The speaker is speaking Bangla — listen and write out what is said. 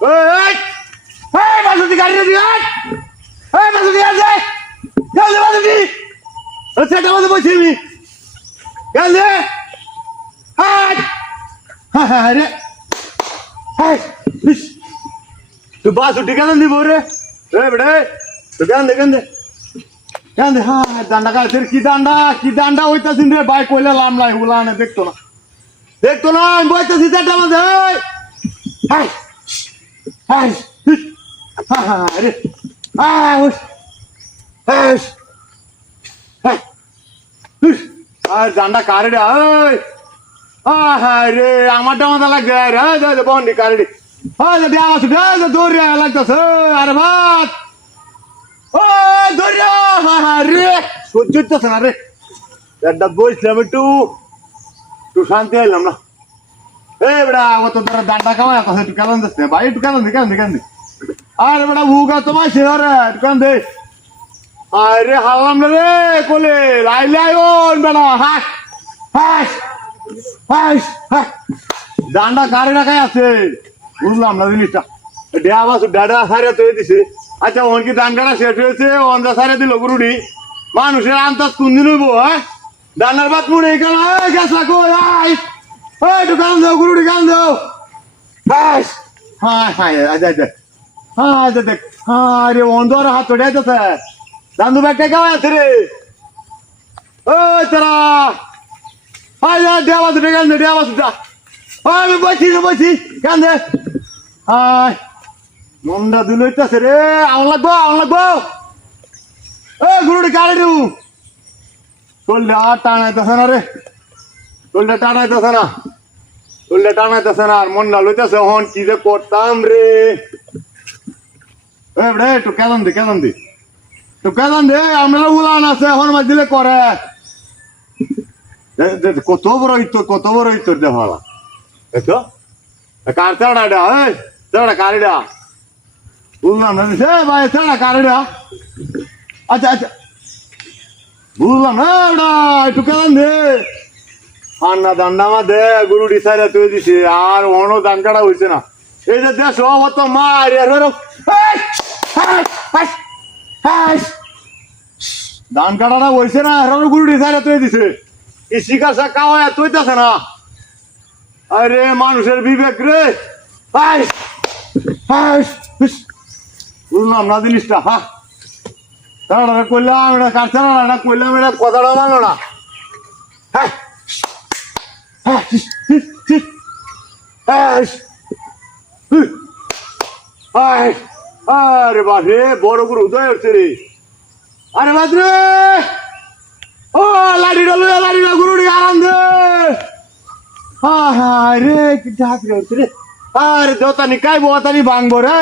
এই এই বাসুটি গাড়ি রে দিও এই বাসুটি আছে চল দে বাসুটি সেটা মধ্যে বসিবি চল দে হাই হাই রে হাই তুই বাসুটি কেন দিব রে এ বেড়ে তুই কেন দে হ্যাঁ ডান্ডা কাছের কি ডান্ডা হইতাছিস রে ভাই কইলে লামলাই হুলানে দেখতো না আমি বইতেছি সেটা মধ্যে হাই হাই আরে ডান্ডা কারে রে রে আমারটা মাথা লাগছে রে বন্ডি কারে রে দৌড়ে লাগতেছে আরে ভাত ও দৌড়া রে সহ্য হইতেছে না রে একটা বসলাম একটু শান্তি হইলাম না এই বেড়া অত তোরা ডান্ডা খাওয়া কথা একটু কেমন দিস ভাই একটু কেমন দে আরে বেড়া ভুগা তোমার সে কেন দে আরে হারলাম না রে কোলে লাইলে আইন বেড়া হাস হাস হাস ডান্ডা কারে রাখাই আছে বুঝলাম না জিনিসটা ডেডা সারিয়া তৈরি দিছে আচ্ছা ওন কি ধান কাটা শেষ হয়েছে অন্ধা সারিয়া দিল গুরুডি মানুষের আন্দাজ কোন দিন হইব হ্যাঁ ডান্ডার বাদ মুড়ে গেল গ্যাস লাগো একটু গান দাও গুরুডি গান দাও বাস দেখ রে অন্ধ আর হাত চড়ে যাচ্ছে দান্দু ব্যাগটা কেমন আছে রে ও তারা দেওয়া দুটো গান দে দেওয়া দুটা আমি বলছি গান দে মনটা দুল হইতেছে রে আম লাগবো এ গুরুডি কারে দু চললে আর টানাইতেছে না রে চললে টানাইতেছে না আর মনটা লইতেছে হন কি যে করতাম রে এ একটু কেমন দে আমরা উলান আছে এখন মাছ দিলে করে কত বড় ইত্তর দেখা দেখো কার চাড়া কারিডা বুঝলাম না ভাই চাড়া কারিডা আচ্ছা বুঝলাম না ওটা একটু কেমন দে আন্না দান্ডা মা দে গুরুডি সাইরা তুই দিছে আর অন্য দান কাটা হইছে না এই যে দেশ অত মার ধান কাটাটা হইছে না হেরানো গুরুডি সাইরা তুই দিছে এই শিকার শাখা হয় তুইতেছে না আরে মানুষের বিবেক রে বুঝলাম না জিনিসটা তাড়া কইলাম এটা কাটছে না কইলাম এটা কথাটা মানো না আরে বাসে বড় করে উদয় হচ্ছে রে আরে বাজরে ও লাড়িটা গুরুডি আরাম দে রে কি ঢাক রে আরে দোতানি কাইবো তানি ভাঙবো রে